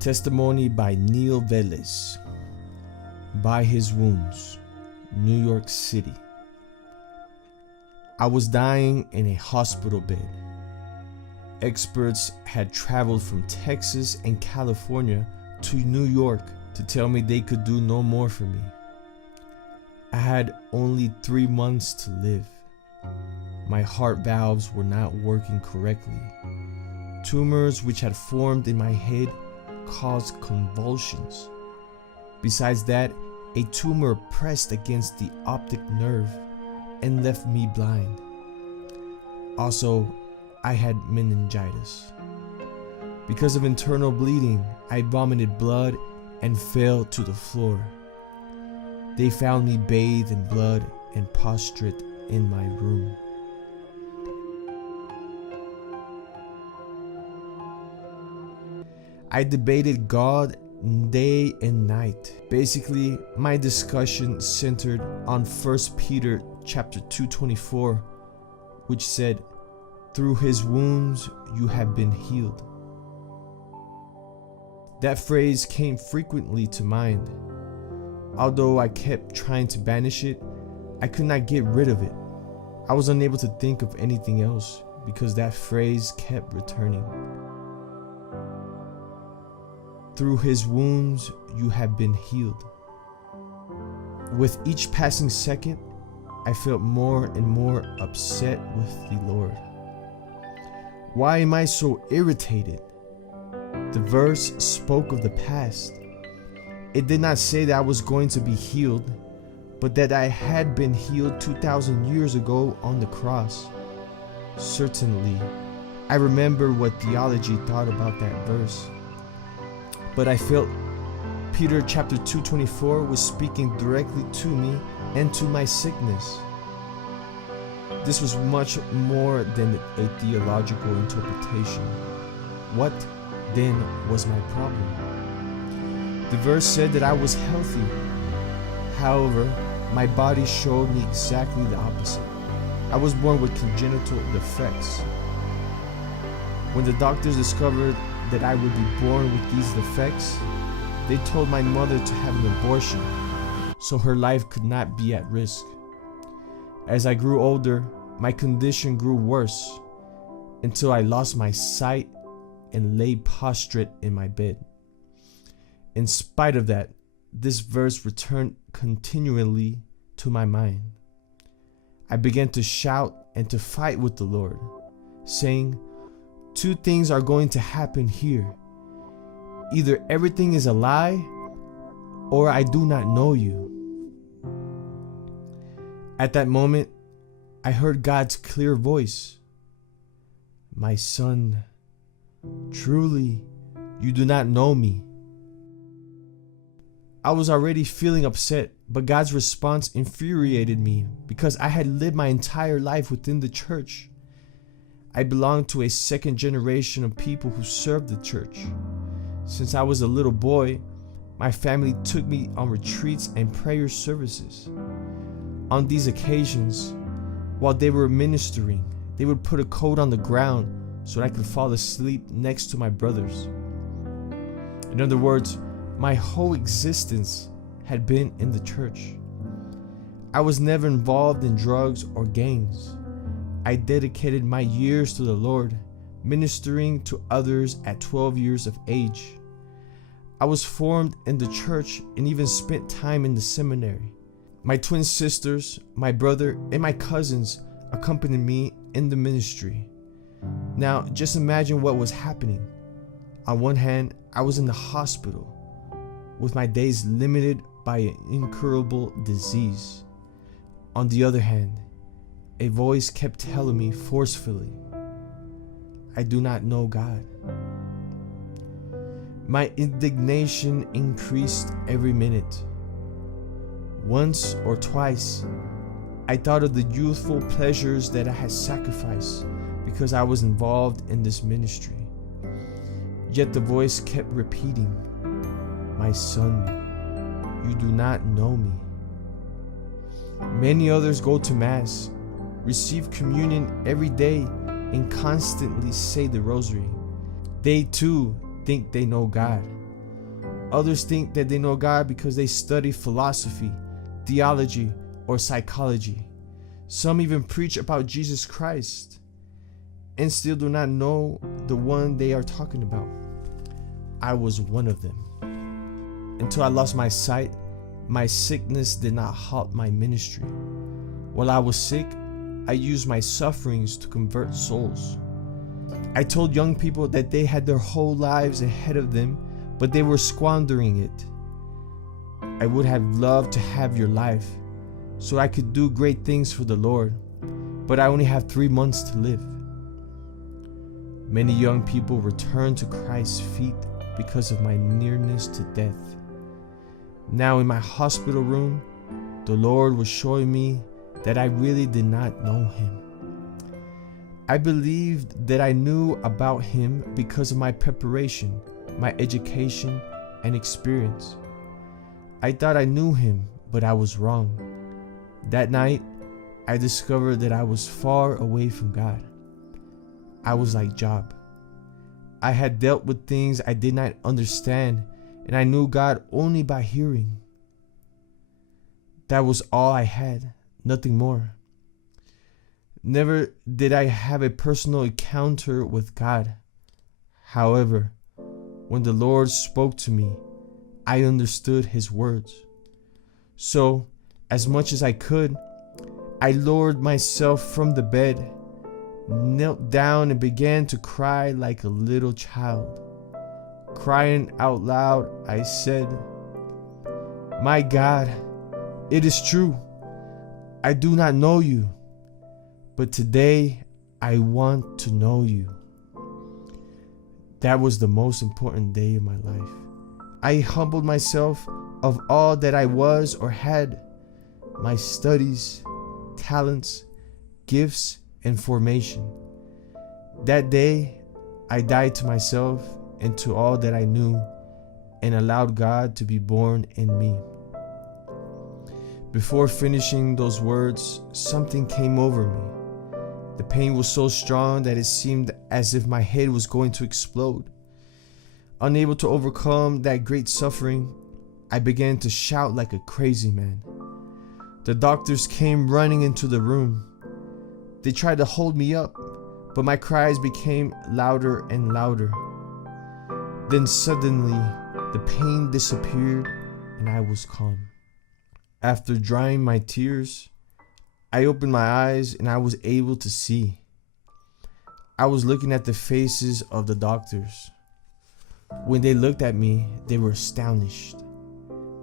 Testimony by Neil Velez. By his wounds, New York City. I was dying in a hospital bed. Experts had traveled from Texas and California to New York to tell me they could do no more for me. I had only 3 months to live. My heart valves were not working correctly. Tumors which had formed in my head caused convulsions. Besides that, a tumor pressed against the optic nerve and left me blind. Also, I had meningitis. Because of internal bleeding, I vomited blood and fell to the floor. They found me bathed in blood and prostrate in my room. I debated God day and night. Basically, my discussion centered on 1 Peter chapter 2:24, which said, "Through his wounds you have been healed." That phrase came frequently to mind. Although I kept trying to banish it, I could not get rid of it. I was unable to think of anything else because that phrase kept returning. Through his wounds you have been healed. With each passing second, I felt more and more upset with the Lord. Why am I so irritated? The verse spoke of the past. It did not say that I was going to be healed, but that I had been healed 2,000 years ago on the cross. Certainly, I remember what theology thought about that verse. But I felt Peter chapter 2:24 was speaking directly to me and to my sickness. This was much more than a theological interpretation. What then was my problem? The verse said that I was healthy. However, my body showed me exactly the opposite. I was born with congenital defects. When the doctors discovered that I would be born with these defects, they told my mother to have an abortion so her life could not be at risk. As I grew older, my condition grew worse until I lost my sight and lay prostrate in my bed. In spite of that, this verse returned continually to my mind. I began to shout and to fight with the Lord, saying, "Two things are going to happen here. Either everything is a lie, or I do not know you." At that moment, I heard God's clear voice. "My son, truly, you do not know me." I was already feeling upset, but God's response infuriated me because I had lived my entire life within the church. I belonged to a second generation of people who served the church. Since I was a little boy, my family took me on retreats and prayer services. On these occasions, while they were ministering, they would put a coat on the ground so that I could fall asleep next to my brothers. In other words, my whole existence had been in the church. I was never involved in drugs or gangs. I dedicated my years to the Lord, ministering to others at 12 years of age. I was formed in the church and even spent time in the seminary. My twin sisters, my brother, and my cousins accompanied me in the ministry. Now, just imagine what was happening. On one hand, I was in the hospital, with my days limited by an incurable disease. On the other hand, a voice kept telling me forcefully, "I do not know God." My indignation increased every minute. Once or twice, I thought of the youthful pleasures that I had sacrificed because I was involved in this ministry. Yet the voice kept repeating, "My son, you do not know me." Many others go to Mass, receive communion every day, and constantly say the rosary. They too think they know God. Others think that they know God because they study philosophy, theology, or psychology. Some even preach about Jesus Christ and still do not know the one they are talking about. I was one of them. Until I lost my sight, my sickness did not halt my ministry. While I was sick, I used my sufferings to convert souls. I told young people that they had their whole lives ahead of them, but they were squandering it. I would have loved to have your life so I could do great things for the Lord, but I only have 3 months to live. Many young people returned to Christ's feet because of my nearness to death. Now in my hospital room, the Lord was showing me that I really did not know Him. I believed that I knew about Him because of my preparation, my education, and experience. I thought I knew Him, but I was wrong. That night, I discovered that I was far away from God. I was like Job. I had dealt with things I did not understand, and I knew God only by hearing. That was all I had, nothing more. Never did I have a personal encounter with God. However, when the Lord spoke to me, I understood His words. So, as much as I could, I lowered myself from the bed, knelt down, and began to cry like a little child. Crying out loud, I said, "My God, it is true. I do not know you, but today I want to know you." That was the most important day of my life. I humbled myself of all that I was or had, my studies, talents, gifts, and formation. That day, I died to myself and to all that I knew and allowed God to be born in me. Before finishing those words, something came over me. The pain was so strong that it seemed as if my head was going to explode. Unable to overcome that great suffering, I began to shout like a crazy man. The doctors came running into the room. They tried to hold me up, but my cries became louder and louder. Then suddenly, the pain disappeared and I was calm. After drying my tears, I opened my eyes and I was able to see. I was looking at the faces of the doctors. When they looked at me, they were astonished.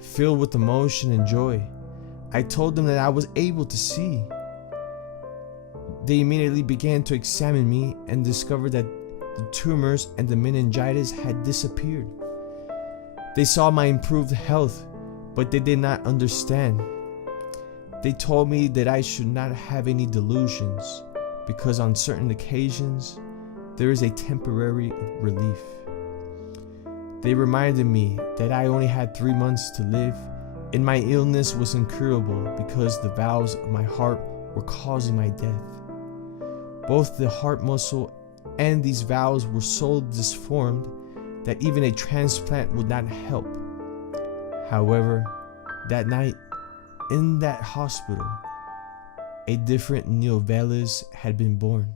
Filled with emotion and joy, I told them that I was able to see. They immediately began to examine me and discovered that the tumors and the meningitis had disappeared. They saw my improved health, but they did not understand. They told me that I should not have any delusions because on certain occasions, there is a temporary relief. They reminded me that I only had 3 months to live and my illness was incurable because the valves of my heart were causing my death. Both the heart muscle and these valves were so disformed that even a transplant would not help. However, that night, in that hospital, a different Neil Velez had been born.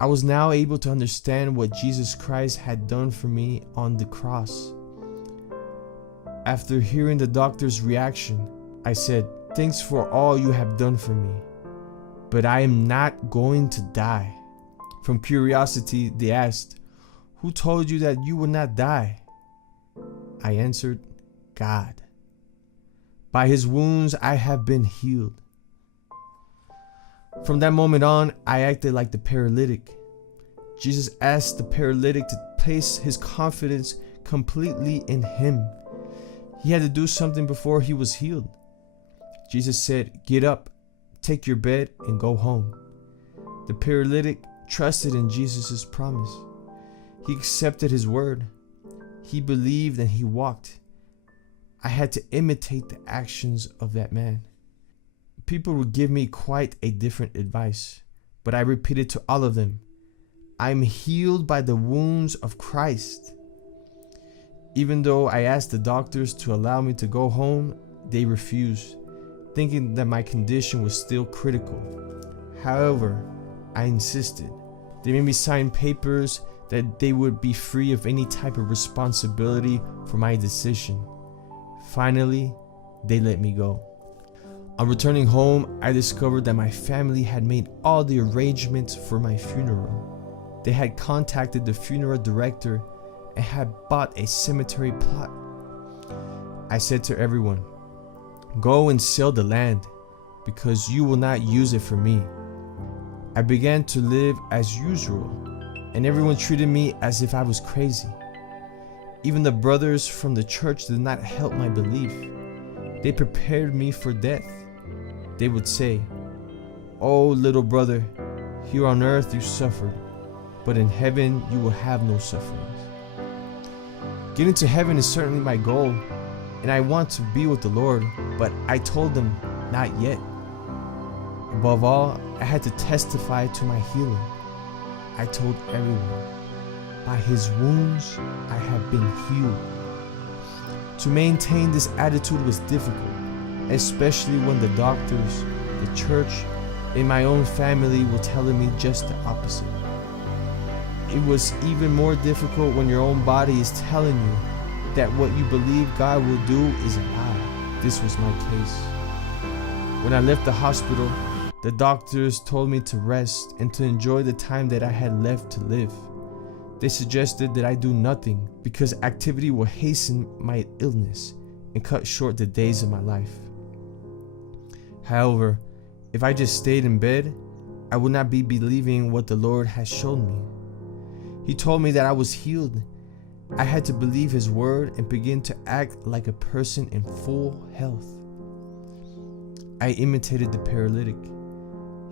I was now able to understand what Jesus Christ had done for me on the cross. After hearing the doctor's reaction, I said, "Thanks for all you have done for me, but I am not going to die." From curiosity, they asked, "Who told you that you would not die?" I answered, "God. By His wounds I have been healed." From that moment on, I acted like the paralytic. Jesus asked the paralytic to place his confidence completely in Him. He had to do something before he was healed. Jesus said, "Get up, take your bed, and go home." The paralytic trusted in Jesus' promise. He accepted His word. He believed and he walked. I had to imitate the actions of that man. People would give me quite a different advice, but I repeated to all of them, "I'm healed by the wounds of Christ." Even though I asked the doctors to allow me to go home, they refused, thinking that my condition was still critical. However, I insisted. They made me sign papers that they would be free of any type of responsibility for my decision. Finally, they let me go. On returning home, I discovered that my family had made all the arrangements for my funeral. They had contacted the funeral director and had bought a cemetery plot. I said to everyone, "Go and sell the land, because you will not use it for me." I began to live as usual, and everyone treated me as if I was crazy. Even the brothers from the church did not help my belief. They prepared me for death. They would say, "Oh, little brother, here on earth you suffered, but in heaven you will have no sufferings." Getting to heaven is certainly my goal, and I want to be with the Lord, but I told them, not yet. Above all, I had to testify to my healing. I told everyone, by his wounds I have been healed. To maintain this attitude was difficult, especially when the doctors, the church, and my own family were telling me just the opposite. It was even more difficult when your own body is telling you that what you believe God will do is a lie. This was my case. When I left the hospital, the doctors told me to rest and to enjoy the time that I had left to live. They suggested that I do nothing because activity will hasten my illness and cut short the days of my life. However, if I just stayed in bed, I would not be believing what the Lord has shown me. He told me that I was healed. I had to believe his word and begin to act like a person in full health. I imitated the paralytic.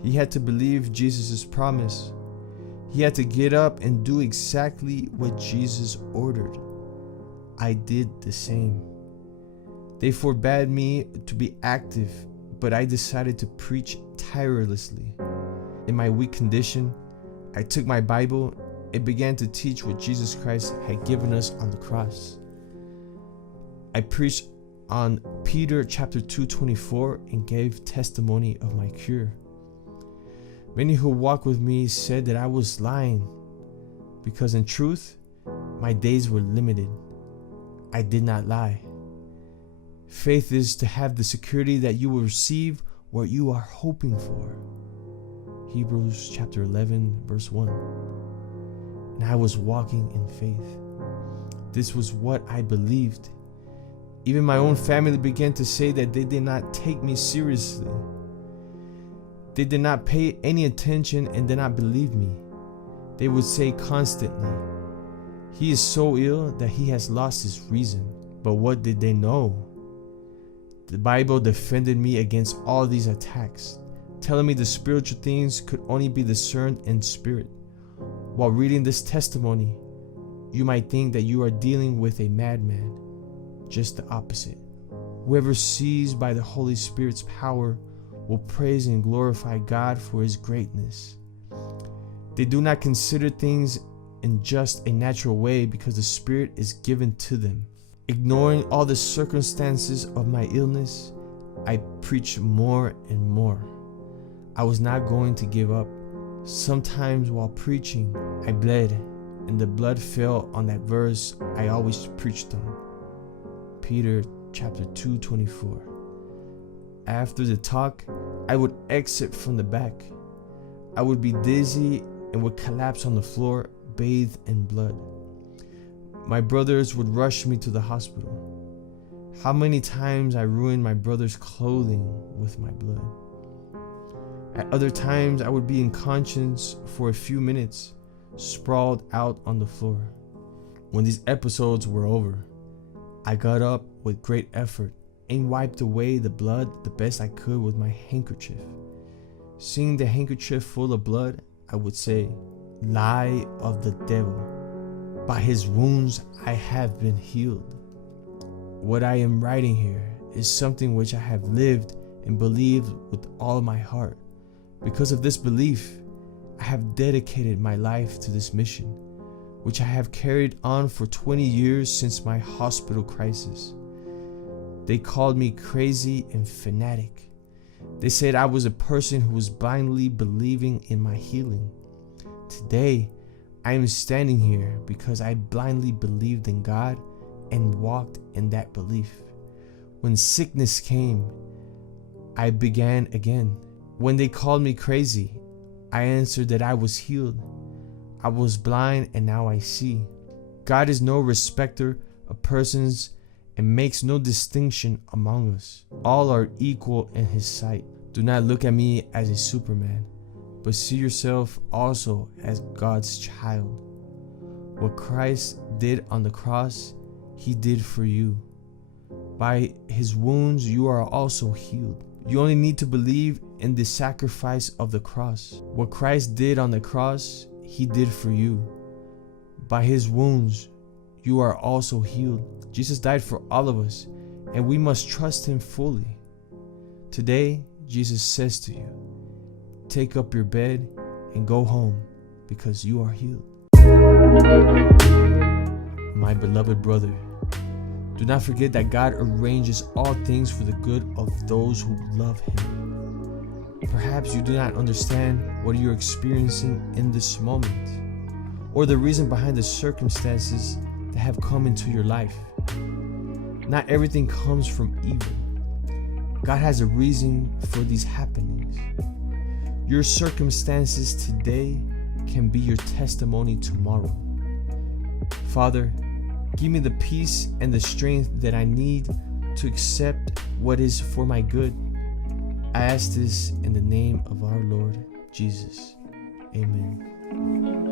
He had to believe Jesus' promise. He had to get up and do exactly what Jesus ordered. I did the same. They forbade me to be active, but I decided to preach tirelessly. In my weak condition, I took my Bible and began to teach what Jesus Christ had given us on the cross. I preached on Peter chapter 2:24 and gave testimony of my cure. Many who walked with me said that I was lying, because in truth, my days were limited. I did not lie. Faith is to have the security that you will receive what you are hoping for. Hebrews chapter 11 verse 1. And I was walking in faith. This was what I believed. Even my own family began to say that they did not take me seriously. They did not pay any attention and did not believe me. They would say constantly, "He is so ill that he has lost his reason." But what did they know? The Bible defended me against all these attacks, telling me the spiritual things could only be discerned in spirit. While reading this testimony, you might think that you are dealing with a madman. Just the opposite. Whoever sees by the Holy Spirit's power will praise and glorify God for his greatness. They do not consider things in just a natural way because the Spirit is given to them. Ignoring all the circumstances of my illness, I preached more and more. I was not going to give up. Sometimes while preaching, I bled, and the blood fell on that verse I always preached on. Peter chapter 2:24. After the talk, I would exit from the back. I would be dizzy and would collapse on the floor, bathed in blood. My brothers would rush me to the hospital. How many times I ruined my brother's clothing with my blood. At other times, I would be unconscious for a few minutes, sprawled out on the floor. When these episodes were over, I got up with great effort and wiped away the blood the best I could with my handkerchief. Seeing the handkerchief full of blood, I would say, "Lie of the devil. By his wounds I have been healed." What I am writing here is something which I have lived and believed with all my heart. Because of this belief, I have dedicated my life to this mission, which I have carried on for 20 years since my hospital crisis. They called me crazy and fanatic. They said I was a person who was blindly believing in my healing. Today, I am standing here because I blindly believed in God and walked in that belief. When sickness came, I began again. When they called me crazy, I answered that I was healed. I was blind and now I see. God is no respecter of persons and makes no distinction among us. All are equal in His sight. Do not look at me as a Superman, but see yourself also as God's child. What Christ did on the cross, He did for you. By His wounds you are also healed. You only need to believe in the sacrifice of the cross. What Christ did on the cross, He did for you. By His wounds you are also healed. Jesus died for all of us, and we must trust Him fully. Today, Jesus says to you, take up your bed and go home because you are healed. My beloved brother, do not forget that God arranges all things for the good of those who love Him. Perhaps you do not understand what you're experiencing in this moment, or the reason behind the circumstances that have come into your life. Not everything comes from evil. God has a reason for these happenings. Your circumstances today can be your testimony tomorrow. Father, give me the peace and the strength that I need to accept what is for my good. I ask this in the name of our Lord Jesus. Amen.